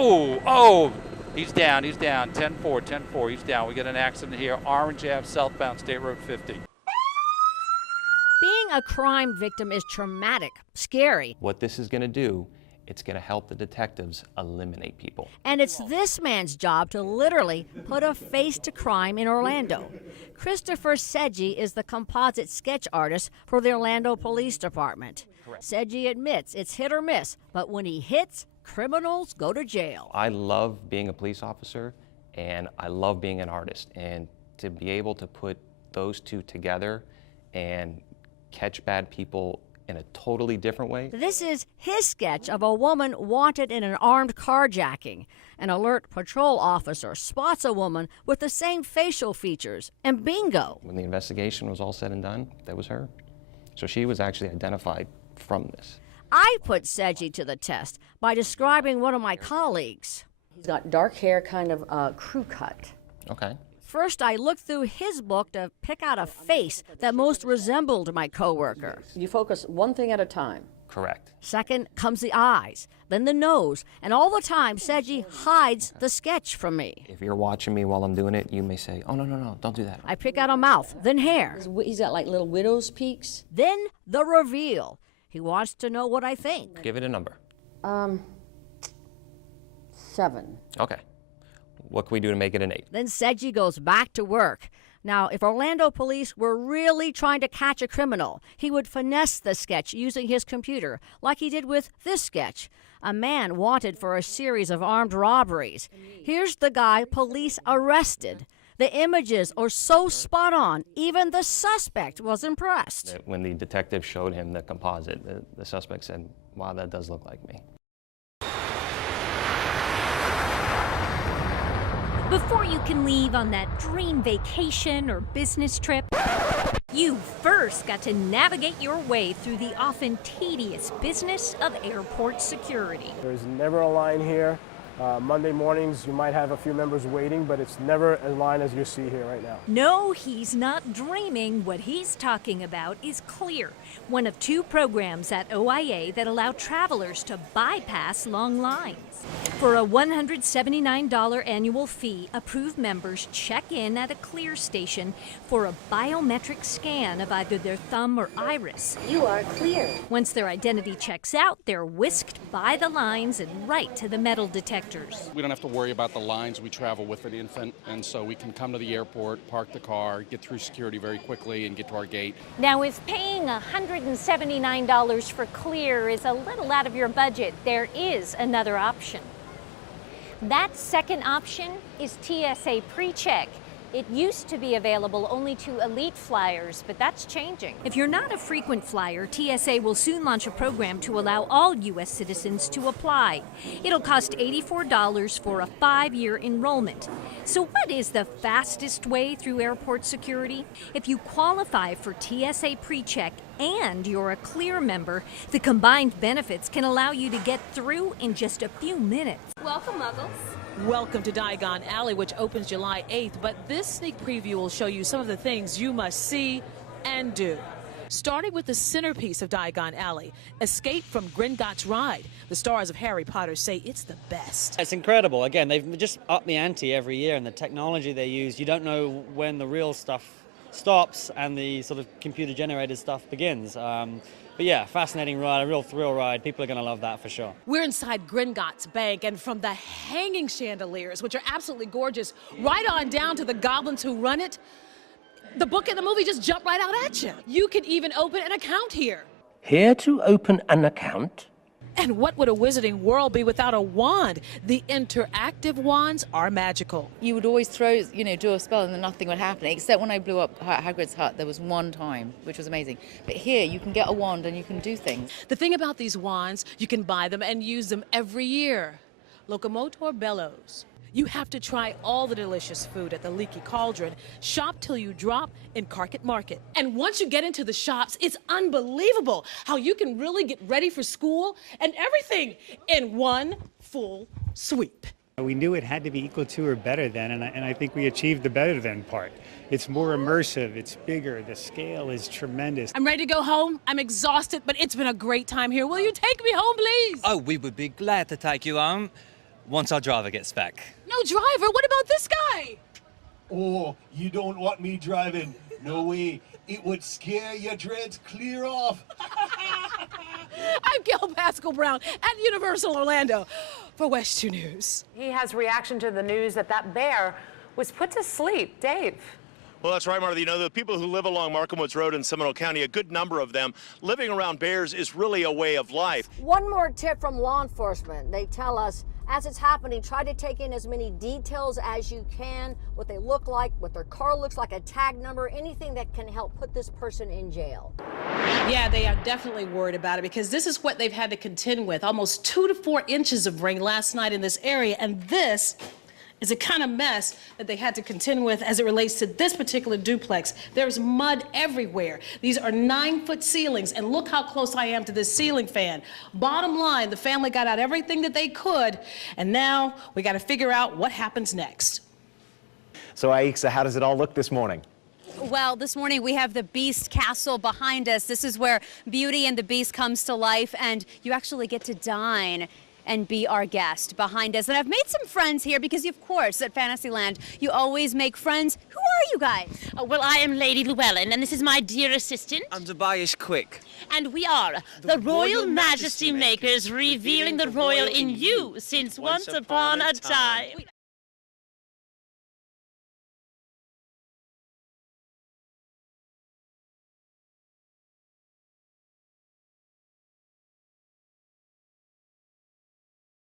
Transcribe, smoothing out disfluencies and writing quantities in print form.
Oh, he's down, 10-4, 10-4, he's down. We get an accident here, Orange Ave, southbound State Road 50. Being a crime victim is traumatic, scary. What this is going to do, it's going to help the detectives eliminate people. And it's this man's job to literally put a face to crime in Orlando. Christopher Seggi is the composite sketch artist for the Orlando Police Department. Seggi admits it's hit or miss, but when he hits, criminals go to jail. I love being a police officer, and I love being an artist. And to be able to put those two together and catch bad people in a totally different way. This is his sketch of a woman wanted in an armed carjacking. An alert patrol officer spots a woman with the same facial features, and bingo. When the investigation was all said and done, that was her. So she was actually identified from this. I put Seggi to the test by describing one of my colleagues. He's got dark hair, kind of crew cut. Okay. First, I looked through his book to pick out a face that most resembled my coworker. You focus one thing at a time. Correct. Second comes the eyes, then the nose, and all the time Seggi hides the sketch from me. If you're watching me while I'm doing it, you may say, oh, no, don't do that. I pick out a mouth, then hair. He's got like little widow's peaks. Then the reveal. He wants to know what I think. Give it a number. 7. Okay. What can we do to make it an 8? Then Seggi goes back to work. Now, if Orlando police were really trying to catch a criminal, he would finesse the sketch using his computer, like he did with this sketch. A man wanted for a series of armed robberies. Here's the guy police arrested. The images are so spot on, even the suspect was impressed. When the detective showed him the composite, the suspect said, wow, that does look like me. Before you can leave on that dream vacation or business trip, you first got to navigate your way through the often tedious business of airport security. There's never a line here. Monday mornings, you might have a few members waiting, but it's never a line as you see here right now. No, he's not dreaming. What he's talking about is Clear, one of 2 programs at OIA that allow travelers to bypass long lines. For a $179 annual fee, approved members check in at a Clear station for a biometric scan of either their thumb or iris. You are clear. Once their identity checks out, they're whisked by the lines and right to the metal detectors. We don't have to worry about the lines. We travel with an infant, and so we can come to the airport, park the car, get through security very quickly, and get to our gate. Now, if paying $179 for Clear is a little out of your budget, there is another option. That second option is TSA PreCheck. It used to be available only to elite flyers, but that's changing. If you're not a frequent flyer, TSA will soon launch a program to allow all U.S. citizens to apply. It'll cost $84 for a 5-year enrollment. So what is the fastest way through airport security? If you qualify for TSA PreCheck and you're a Clear member, the combined benefits can allow you to get through in just a few minutes. Welcome, Muggles. Welcome to Diagon Alley, which opens July 8th, but this sneak preview will show you some of the things you must see and do. Starting with the centerpiece of Diagon Alley, Escape from Gringotts Ride. The stars of Harry Potter say it's the best. It's incredible. Again, they've just upped the ante every year, and the technology they use, you don't know when the real stuff stops and the sort of computer-generated stuff begins. But yeah, fascinating ride, a real thrill ride. People are going to love that for sure. We're inside Gringotts Bank, and from the hanging chandeliers, which are absolutely gorgeous, right on down to the goblins who run it, the book and the movie just jump right out at you. You can even open an account here. Here to open an account? And what would a Wizarding World be without a wand? The interactive wands are magical. You would always throw, do a spell and then nothing would happen, except when I blew up Hagrid's hut, there was one time, which was amazing. But here, you can get a wand and you can do things. The thing about these wands, you can buy them and use them every year. Locomotor Bellows. You have to try all the delicious food at the Leaky Cauldron. Shop till you drop in Carket Market. And once you get into the shops, it's unbelievable how you can really get ready for school and everything in one full sweep. We knew it had to be equal to or better than, and I think we achieved the better than part. It's more immersive, it's bigger, the scale is tremendous. I'm ready to go home. I'm exhausted, but it's been a great time here. Will you take me home, please? Oh, we would be glad to take you home. once our driver gets back. No driver? What about this guy? Oh, you don't want me driving? No way. It would scare your dreads clear off. I'm Gail Pascal Brown at Universal Orlando for West 2 News. He has reaction to the news that that bear was put to sleep. Dave. Well, that's right, Martha. You know, the people who live along Markham Woods Road in Seminole County, a good number of them, living around bears is really a way of life. One more tip from law enforcement. They tell us, as it's happening, try to take in as many details as you can, what they look like, what their car looks like, a tag number, anything that can help put this person in jail. Yeah, they are definitely worried about it because this is what they've had to contend with. Almost 2 to 4 inches of rain last night in this area, and this is a kind of mess that they had to contend with as it relates to this particular duplex. There's mud everywhere. These are 9-foot ceilings, and look how close I am to this ceiling fan. Bottom line, the family got out everything that they could, and now we got to figure out what happens next. So, Aixa, how does it all look this morning? Well, this morning we have the Beast Castle behind us. This is where Beauty and the Beast comes to life, and you actually get to dine and be our guest behind us. And I've made some friends here because, of course, at Fantasyland, you always make friends. Who are you guys? Well, I am Lady Llewellyn, and this is my dear assistant. I'm Tobias Quick. And we are the Royal Majesty Makers, revealing the royal in you since once upon a time.